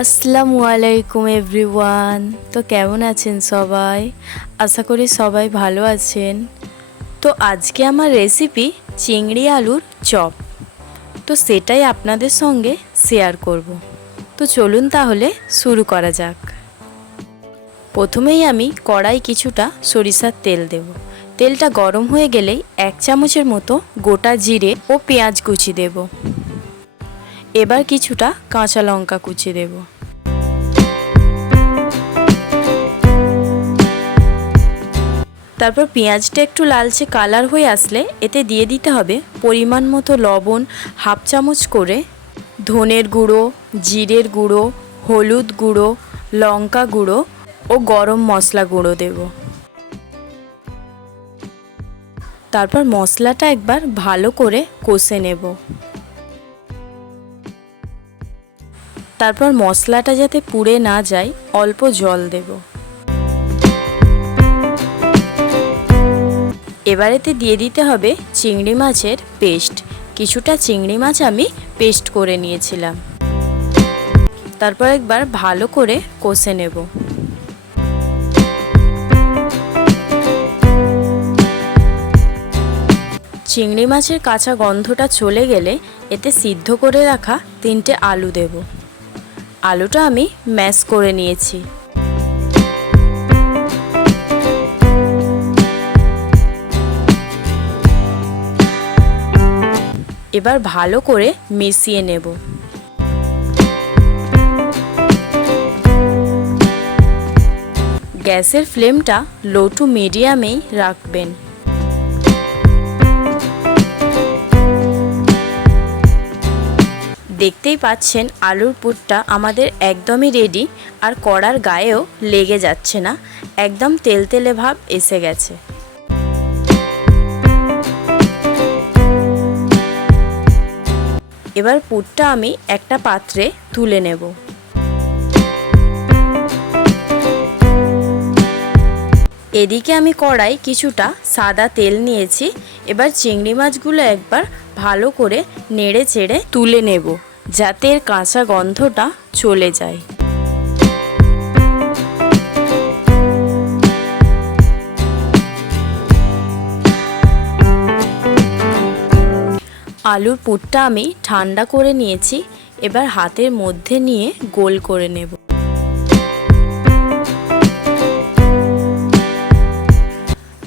আসসালামু আলাইকুম এভরিওয়ান। তো কেমন আছেন সবাই? আশা করি সবাই ভালো আছেন। তো আজকে আমার রেসিপি চিংড়ি আলুর চপ। তো সেটাই আপনাদের সঙ্গে শেয়ার করব। তো চলুন তাহলে শুরু করা যাক। প্রথমেই আমি কড়াই কিছুটা সরিষার তেল দেব। তেলটা গরম হয়ে গেলেই 1 চামচের মতো গোটা জিরে ও পেঁয়াজ কুচি দেব। এবার কিছুটা কাঁচা লঙ্কা কুচি দেব। তারপর পেঁয়াজটা একটু লালচে কালার হয়ে আসলে এতে দিয়ে দিতে হবে পরিমাণ মতো লবণ, হাফ চামচ করে ধনের গুঁড়ো, জিরের গুঁড়ো, হলুদ গুঁড়ো, লঙ্কা গুঁড়ো ও গরম মশলা গুঁড়ো দেব। তারপর মশলাটা একবার ভালো করে কষে নেব। তারপর মশলাটা যাতে পুড়ে না যায় অল্প জল দেব। এবারেতে দিয়ে দিতে হবে চিংড়ি মাছের পেস্ট। কিছুটা চিংড়ি মাছ আমি পেস্ট করে নিয়েছিলাম। তারপর একবার ভালো করে কষে নেব। চিংড়ি মাছের কাঁচা গন্ধটা চলে গেলে এতে সিদ্ধ করে রাখা 3টে আলু দেব। আলুটা আমি ম্যাশ করে নিয়েছি। এবার ভালো করে মিশিয়ে নেব। গ্যাসের ফ্লেমটা লো টু মিডিয়ামেই রাখবেন। দেখতেই পাচ্ছেন আলুর পুরটা আমাদের একদমই রেডি, আর কড়ার গায়েও লেগে যাচ্ছে না, একদম তেলতেলে ভাব এসে গেছে। এবার পুরটা আমি একটা পাত্রে তুলে নেব। এদিকে আমি কড়াই কিছুটা সাদা তেল নিয়েছি। এবার চিংড়ি মাছগুলো একবার ভালো করে নেড়ে চেড়ে তুলে নেব, যাতে এর কাঁচা গন্ধটা চলে যায়। আলুর পুরটা আমি ঠান্ডা করে নিয়েছি। এবার হাতের মধ্যে নিয়ে গোল করে নেব।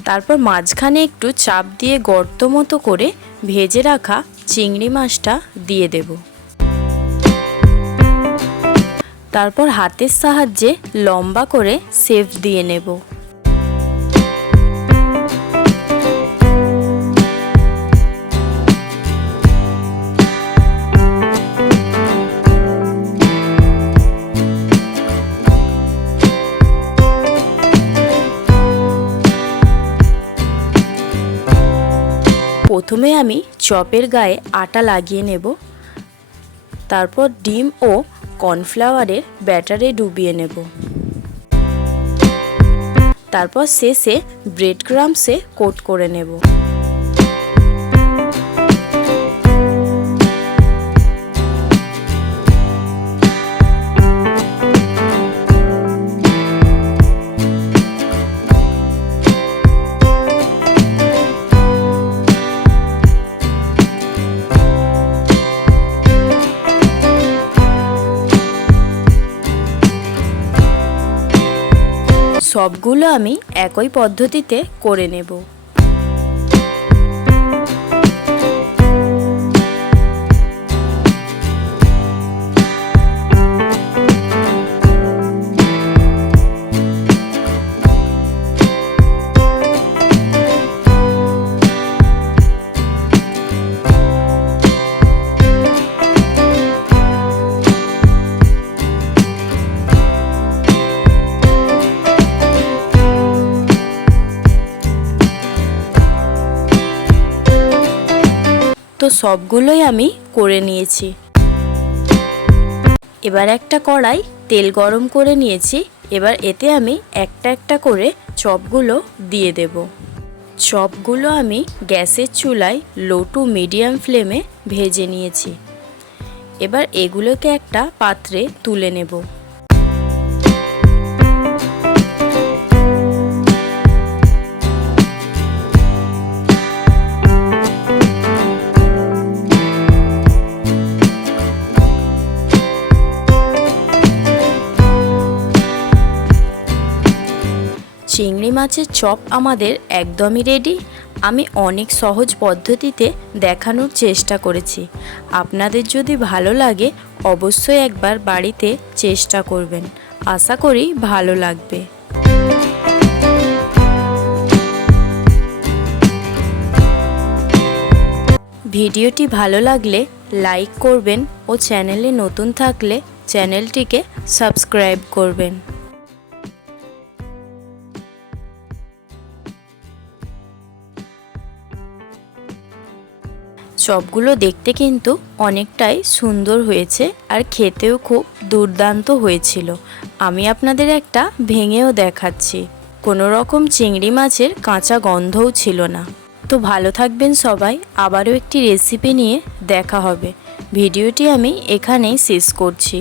তারপর মাঝখানে একটু চাপ দিয়ে গর্ত মতো করে ভেজে রাখা চিংড়ি মাছটা দিয়ে দেব। তারপর হাতের সাহায্যে লম্বা করে শেপ দিয়ে নেব। প্রথমে আমি চপের গায়ে আটা লাগিয়ে নেব। তারপর ডিম ও কর্নফ্লাওয়ারের ব্যাটারে ডুবিয়ে নেব। তারপর শেষে ব্রেড ক্রাম্বসে কোট করে নেব। সবগুলো আমি একই পদ্ধতিতে করে নেব। তো সবগুলোই আমি করে নিয়েছি। এবার একটা কড়াই তেল গরম করে নিয়েছি। এবার এতে আমি একটা একটা করে চপগুলো দিয়ে দেব। চপগুলো আমি গ্যাসের চুলায় লো টু মিডিয়াম ফ্লেমে ভেজে নিয়েছি। এবার এগুলোকে একটা পাত্রে তুলে নেব। চিংড়ি মাছের চপ আমাদের একদমই রেডি। আমি অনেক সহজ পদ্ধতিতে দেখানোর চেষ্টা করেছি। আপনাদের যদি ভালো লাগে অবশ্যই একবার বাড়িতে চেষ্টা করবেন, আশা করি ভালো লাগবে। ভিডিওটি ভালো লাগলে লাইক করবেন ও চ্যানেলে নতুন থাকলে চ্যানেলটিকে সাবস্ক্রাইব করবেন। চপগুলো দেখতে কিন্তু অনেকটাই সুন্দর হয়েছে আর খেতেও খুব দুর্দান্ত হয়েছিল। আমি আপনাদের একটা ভেঙেও দেখাচ্ছি। কোনো রকম চিংড়ি মাছের কাঁচা গন্ধও ছিল না। তো ভালো থাকবেন সবাই, আবারও একটি রেসিপি নিয়ে দেখা হবে। ভিডিওটি আমি এখানেই শেষ করছি।